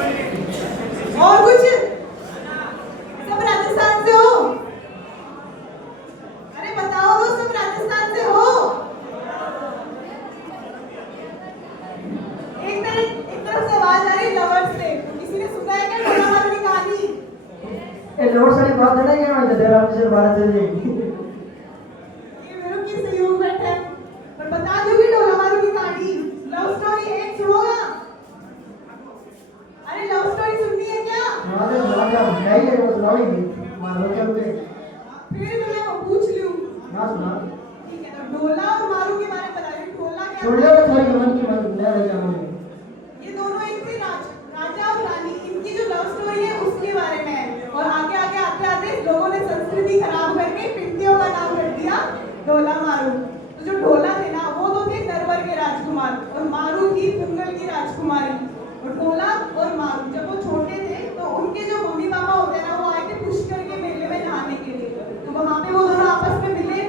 और कुछ? सब राजस्थान से हो? अरे बताओ तो, सब राजस्थान से हो? एक तरफ से आवाज आ रही लवर्स से। किसी ने सुना है क्या ढोला मारू की कहानी? ये लवर्स वाली बात है ना, ये मैं जरा आपसे बात चल जाएगी। ये मेरे की सहयोग है, पर बता दूंगी ढोला मारू की कहानी। लव स्टोरी एक सुनोगा? अरे लव स्टोरी सुननी है क्या? हमारे राजा भाई है वो सुनाएंगे, मारो चल पे फिर तो मैं पूछ लूं। ना सुना। ठीक है, तो ढोला और मारू के बारे में बता रही हूँ। ढोला क्या छोड़ था? दो थोड़ी मन की मन ले ले जाओ। ये दोनों एक थे राजा और रानी। इनकी जो लव स्टोरी है उसके बारे में है। और आगे आगे आते आते लोगों ने संस्कृति खराब करके पिंडियों का नाम रख दिया ढोला मारू। तो जो ढोला थे ना, वो तो थे नरवर के राजकुमार, और मारू थी पुंगल की राजकुमारी। और ढोला और मारू जब वो छोटे थे तो उनके जो मम्मी पापा होते हैं ना, वो आए थे पुष्कर के मेले में नहाने के लिए। तो वहां पे वो दोनों आपस में मिले,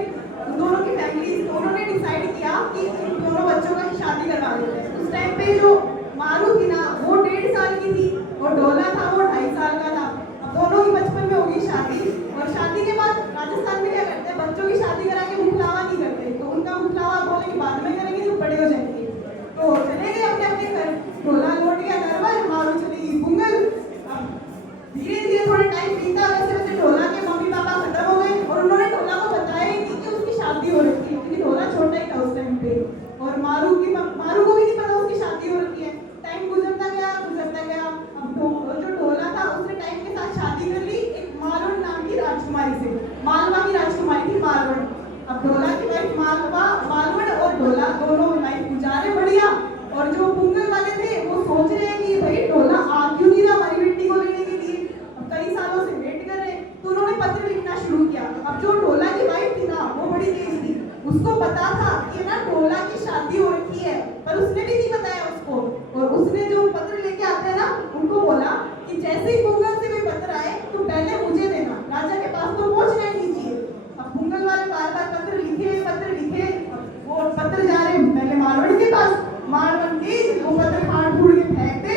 उन दोनों की फैमिली, उन्होंने डिसाइड किया कि इन दोनों बच्चों का शादी करवा देते हैं। उस टाइम पे जो मारू थी ना, वो 1.5 साल की थी, और ढोला था वो 2.5 साल का था। अब दोनों की बचपन में होगी शादी। और शादी के बाद राजस्थान में क्या करते हैं, बच्चों की शादी करा के मुखलावा नहीं करते। तो उनका मुखलावा बोले कि बाद में करेंगे जब बड़े हो जाएंगे। तो चले गए अपने अपने घर। ढोला लौट गया नरवर, मारू चली गई पुंगल। धीरे धीरे थोड़ा टाइम बीता, वैसे वैसे ढोला के मम्मी पापा खत्म हो गए, और उन्होंने ढोला को बताया ही नहीं कि उसकी शादी हो रखी है, क्योंकि ढोला छोटा ही था उस टाइम पे। और मारू को भी नहीं पता उसकी शादी हो रखी है। टाइम गुजरता गया गुजरता गया। अब जो ढोला था उसने टाइम के साथ शादी कर ली एक मालवण नाम की राजकुमारी से। मालवा की राजकुमारी थी मालवण। अब ढोला की वाइफ मालवण और ढोला दोनों लाइफ गुजारे बढ़िया। और जो पुंगल वाले थे वो सोच रहे हैं कि भाई ढोला आ क्यों नहीं रहा हमारी बेटी को लेने के लिए। अब कई सालों से वेट कर रहे हैं, तो उन्होंने पत्र लिखना शुरू किया। अब जो ढोला की वाइफ थी ना, वो बड़ी तेज थी। उसको पता था कि ना ढोला की शादी हो रखी है, पर उसने भी नहीं बताया उसको। और उसने जो पत्र लेके आते हैं ना, उनको बोला कि जैसे ही पुंगल से कोई पत्र आए तो पहले मुझे देना, राजा के पास तो पहुंचना ही नहीं चाहिए। अब पुंगल वाले बार बार पत्र लिखे। वो पत्र जा रहे पहले मालवण के पास, मालवण तेज, वो पत्र फाड़ फूड़ के फेंक दे।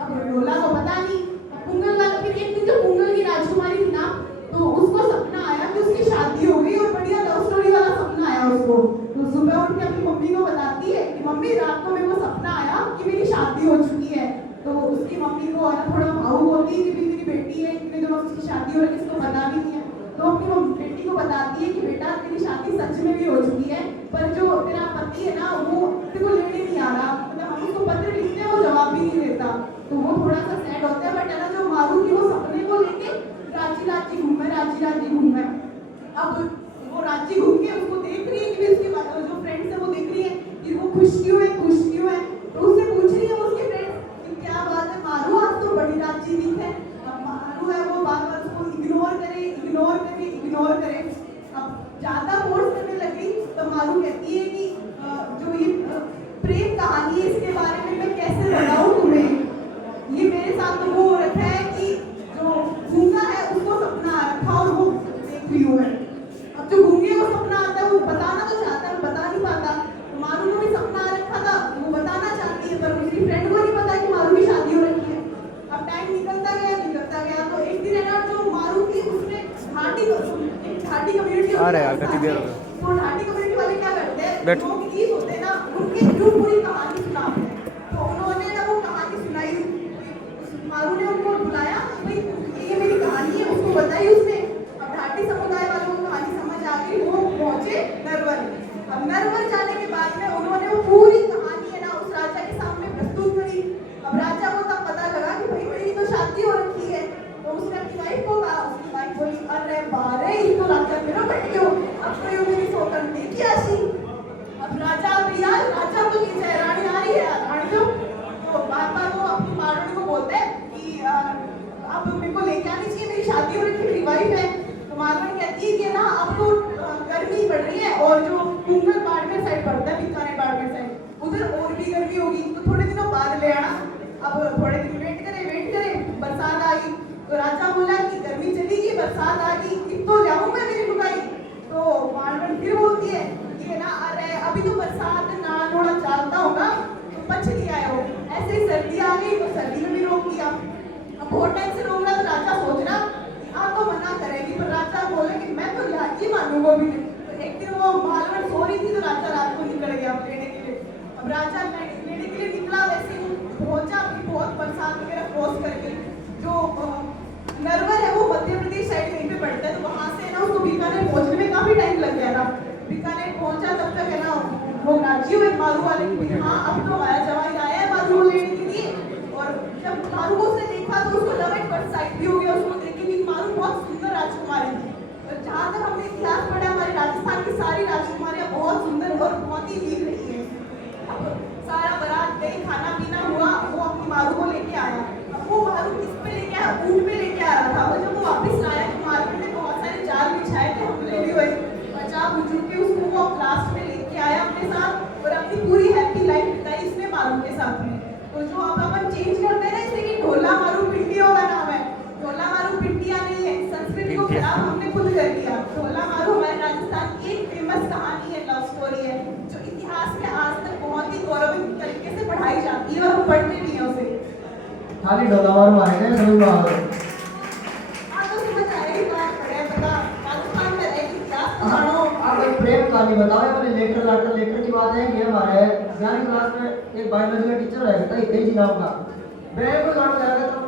अब ढोला को पता नहीं। पुंगल वाला फिर एक दिन जो पुंगल की राजकुमारी थी ना, तो उसको सपना आया कि उसकी शादी हो गई, और बढ़िया लव स्टोरी वाला सपना आया उसको। तो सुबह उठ के अपनी मम्मी को बताती है कि मम्मी रात को मेरे को सपना आया कि मेरी शादी हो चुकी है। तो उसकी मम्मी को थोड़ा भावुक होती है कि मेरी बेटी है, इतने दिनों से उसकी शादी हो रही है, इसको पता भी नहीं है। तो अपनी बेटी को बताती है कि बेटा तेरी शादी सच में भी हो चुकी है, पर जो तेरा पति है ना, वो तेरे को लेने नहीं आ रहा। मतलब हम उसको पत्र लिखते हैं, वो जवाब भी नहीं देता। तो वो थोड़ा सा सैड होता है। बट है ना, जो मारू थी वो सपने को लेके रांची घूमे। अब वो रांची घूम के उसको देख रही है कि उसके जो फ्रेंड्स है वो देख रही है कि वो खुश क्यों है। तो उससे पूछ रही है उसके फ्रेंड्स कि क्या बात है मारू, आज तो बड़ी रांची वीक है। अब मारू है वो बार बार उसको इग्नोर करे। अब ज्यादा फोर्स करने लगी तो मारू कहती है कि जो ये प्रेम कहानी है इसके बारे में मैं कैसे बताऊं तुम्हें। ये मेरे साथ तो वो हो रखा है कि जो गूंगा है उसको सपना आ रखा और वो देख रही है। अब जो गूंगे को सपना आता है वो बताना तो चाहता है, बता नहीं पाता। तो मारू को भी सपना आ रखा था, वो बताना चाहती है, पर उसकी फ्रेंड को नहीं पता कि मारू की शादी हो रखी है। अब टाइम निकलता गया। तो एक दिन है ना, जो मारू थी उसने घाटी कम्युनिटी आ रहा है यार, तो घाटी कम्युनिटी वाले क्या करते हैं, बैठ। लोग ईद होते हैं ना, उनकी जो पूरी कहानी सुनाते हैं। तो उन्होंने ना वो कहानी सुनाई, मारू ने उनको बुलाया, भाई ये मेरी कहानी है, उसको बताई उसने। अब घाटी समुदाय वालों को कहानी समझ आ गई, वो पहुंचे नरवर। अब नरवर जाने के बाद में उन्होंने वो पूरी कहानी है ना उस राजा के सामने प्रस्तुत करी। अब राजा को तब पता लगा कि भाई मेरी तो शादी हो रखी है। तो उसने अपनी वाइफ को कहा, उसकी वाइफ बोली अरे बारे ये तो राजा मेरा बैठ गयो, अब तो ये मेरी सोकर देखी आसी। अब राजा तो की रानी आ रही है रानियों। तो बार बार वो अपनी मारवाड़ी को बोलते हैं कि अब मेरे को लेके आनी चाहिए, मेरी शादी हो रखी, मेरी वाइफ है। तो मारवाड़ी कहती है कि ना अब तो गर्मी बढ़ रही है, और जो पुंगल बाड़मेर साइड पड़ता है, बीकानेर बाड़मेर साइड, उधर और भी गर्मी होगी, तो थोड़े दिनों बाद ले आना। अब थोड़े दिन वेट करे, बरसात आ गई। तो राजा बोला कि गर्मी चली गई, बरसात आ गई, इन तो जाऊंगा मेरी लुगाई। तो मारवाड़ी फिर बोलती है कि ना अरे अभी तो बरसात ना थोड़ा चलता होगा, तो पछ नहीं आया हो। ऐसे ही सर्दी आ गई, तो सर्दी में भी रोक दिया। बहुत टाइम से रोक रहा तो राजा सोच रहा हाँ तो मना करेगी, पर राजा बोले कि मैं तो लाची मानूंगा भी नहीं। तो एक दिन वो मालवण सो रही थी तो राजा रात को निकल गया लेने के लिए। अब राजा लेने के लिए निकला, वैसे ही पहुंचा अपनी बहुत बरसात वगैरह क्रॉस करके। जो नरवर है वो मध्य प्रदेश साइड कहीं पे पड़ता है, तो वहां से ना उसको बीकानेर पहुंचने में काफी टाइम लग गया था। बीकानेर पहुंचा तब तक है ना वो राजी हुए मारू वाले की, हाँ अब तो हमारा जवाई आया है मारू को लेने के लिए। और जब मारू को उसने देखा तो उसको लव एट फर्स्ट साइट भी हो गया, उसको देखे कि मारू बहुत सुंदर राजकुमारी थी। और जहाँ तक हमने इतिहास पढ़ा हमारे राजस्थान की सारी राजकुमारियां बहुत सुंदर और बहुत ही वीर रही है। अब सारा बारात गई, खाना पीना हुआ, वो अपनी मारू को लेके आया। अब वो मारू किस पे लेके आया, ऊँट पे लेके आ रहा था। और जब वो वापस लाया तो मार्केट में बहुत सारे जाल बिछाए थे, हमले भी हुए, बचा बुझू के उसको वो लास्ट में लेके आया अपने साथ और अपनी पूरी हैप्पी लाइफ बिताई इसने मारू के साथ में। तो जो अब अपन चेंज करते हैं ना इससे कि ढोला मारू पिंडियों का नाम है, ढोला मारू पिंडिया नहीं है, संस्कृति को खराब हमने खुद कर दिया। ढोला मारू हमारे राजस्थान की एक फेमस कहानी है, लव स्टोरी है, जो इतिहास में आज तक बहुत ही गौरवयुक्त तरीके से पढ़ाई जाती है और हम पढ़ते भी हैं उसे। खाली डोला मारू मारेंगे सभी मारो। हाँ तो समझ आएगी बात, पढ़े पता राजस्थान में रहेगी इतिहास हाँ, आप एक प्रेम कहानी बताओ, अपने लेटर की बात है। ये हमारे 11वीं क्लास में एक बायोलॉजी का टीचर है, तेजी नाम का। मैं कोई गाना गा रहा था,